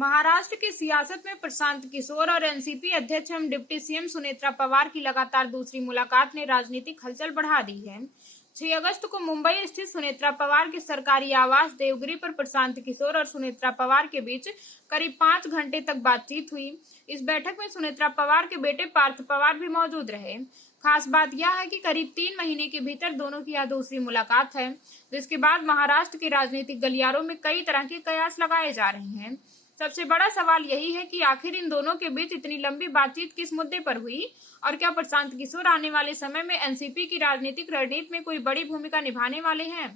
महाराष्ट्र की सियासत में प्रशांत किशोर और एनसीपी अध्यक्ष एवं डिप्टी सीएम सुनेत्रा पवार की लगातार दूसरी मुलाकात ने राजनीतिक हलचल बढ़ा दी है। 6 अगस्त को मुंबई स्थित सुनेत्रा पवार के सरकारी आवास देवगिरी पर प्रशांत किशोर और सुनेत्रा पवार के बीच करीब 5 घंटे तक बातचीत हुई। इस बैठक में सुनेत्रा पवार के बेटे पार्थ पवार भी मौजूद रहे। खास बात यह है कि करीब 3 महीने के भीतर दोनों की यह दूसरी मुलाकात है, जिसके बाद महाराष्ट्र के राजनीतिक गलियारों में कई तरह के कयास लगाए जा रहे हैं। सबसे बड़ा सवाल यही है कि आखिर इन दोनों के बीच इतनी लंबी बातचीत किस मुद्दे पर हुई और क्या प्रशांत किशोर आने वाले समय में एनसीपी की राजनीतिक रणनीति में कोई बड़ी भूमिका निभाने वाले हैं।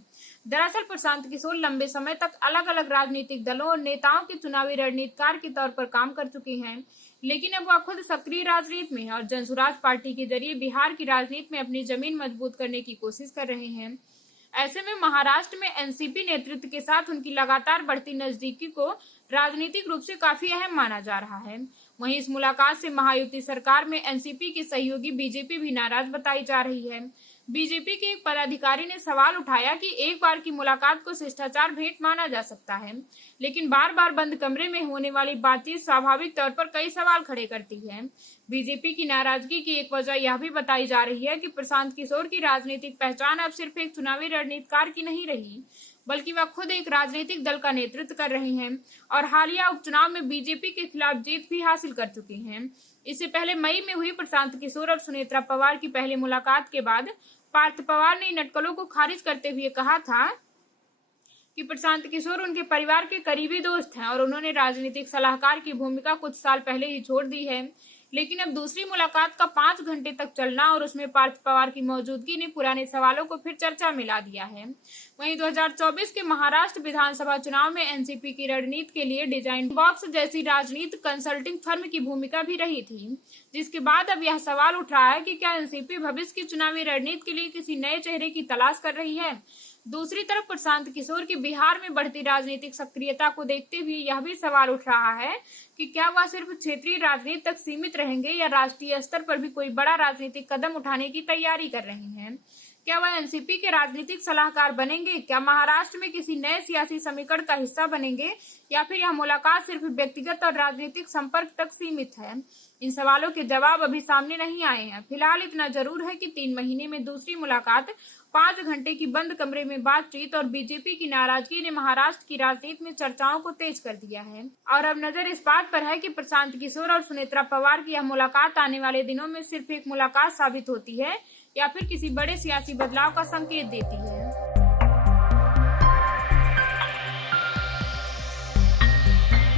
दरअसल प्रशांत किशोर लंबे समय तक अलग अलग राजनीतिक दलों और नेताओं के चुनावी रणनीतिकार के तौर पर काम कर चुके हैं, लेकिन अब वह खुद सक्रिय राजनीति में है और जनसुराज पार्टी के जरिए बिहार की राजनीति में अपनी जमीन मजबूत करने की कोशिश कर रहे हैं। ऐसे में महाराष्ट्र में एनसीपी नेतृत्व के साथ उनकी लगातार बढ़ती नजदीकी को राजनीतिक रूप से काफी अहम माना जा रहा है। वहीं इस मुलाकात से महायुति सरकार में एनसीपी की सहयोगी बीजेपी भी नाराज बताई जा रही है। बीजेपी के एक पदाधिकारी ने सवाल उठाया कि एक बार की मुलाकात को शिष्टाचार भेंट माना जा सकता है, लेकिन बार बार बंद कमरे में होने वाली बातचीत स्वाभाविक तौर पर कई सवाल खड़े करती है। बीजेपी की नाराजगी की एक वजह यह भी बताई जा रही है कि प्रशांत किशोर की राजनीतिक पहचान अब सिर्फ एक चुनावी रणनीतिकार की नहीं रही, बल्कि वह खुद एक राजनीतिक दल का नेतृत्व कर रहे हैं और हालिया उपचुनाव में बीजेपी के खिलाफ जीत भी हासिल कर चुके हैं। इससे पहले मई में हुई प्रशांत किशोर और सुनेत्रा पवार की पहली मुलाकात के बाद पार्थ पवार ने इन अटकलों को खारिज करते हुए कहा था कि प्रशांत किशोर उनके परिवार के करीबी दोस्त हैं और उन्होंने राजनीतिक सलाहकार की भूमिका कुछ साल पहले ही छोड़ दी है। लेकिन अब दूसरी मुलाकात का 5 घंटे तक चलना और उसमें पार्थ पवार की मौजूदगी ने पुराने सवालों को फिर चर्चा में ला दिया है। वहीं 2024 के महाराष्ट्र विधानसभा चुनाव में एनसीपी की रणनीति के लिए डिजाइन बॉक्स जैसी राजनीतिक कंसल्टिंग फर्म की भूमिका भी रही थी, जिसके बाद अब यह सवाल उठ रहा है कि क्या एनसीपी भविष्य की चुनावी रणनीति के लिए किसी नए चेहरे की तलाश कर रही है। दूसरी तरफ प्रशांत किशोर की बिहार में बढ़ती राजनीतिक सक्रियता को देखते हुए यह भी सवाल उठ रहा है कि क्या वह सिर्फ क्षेत्रीय राजनीति तक सीमित रहेंगे या राष्ट्रीय स्तर पर भी कोई बड़ा राजनीतिक कदम उठाने की तैयारी कर रहे हैं। क्या वह एनसीपी के राजनीतिक सलाहकार बनेंगे, क्या महाराष्ट्र में किसी नए सियासी समीकरण का हिस्सा बनेंगे, या फिर यह मुलाकात सिर्फ व्यक्तिगत और राजनीतिक संपर्क तक सीमित है। इन सवालों के जवाब अभी सामने नहीं आए हैं। फिलहाल इतना जरूर है कि 3 महीने में दूसरी मुलाकात, 5 घंटे की बंद कमरे में बातचीत और बीजेपी की नाराजगी ने महाराष्ट्र की राजनीति में चर्चाओं को तेज कर दिया है। और अब नजर इस बात पर है कि प्रशांत किशोर और सुनेत्रा पवार की यह मुलाकात आने वाले दिनों में सिर्फ एक मुलाकात साबित होती है या फिर किसी बड़े सियासी बदलाव का संकेत देती है।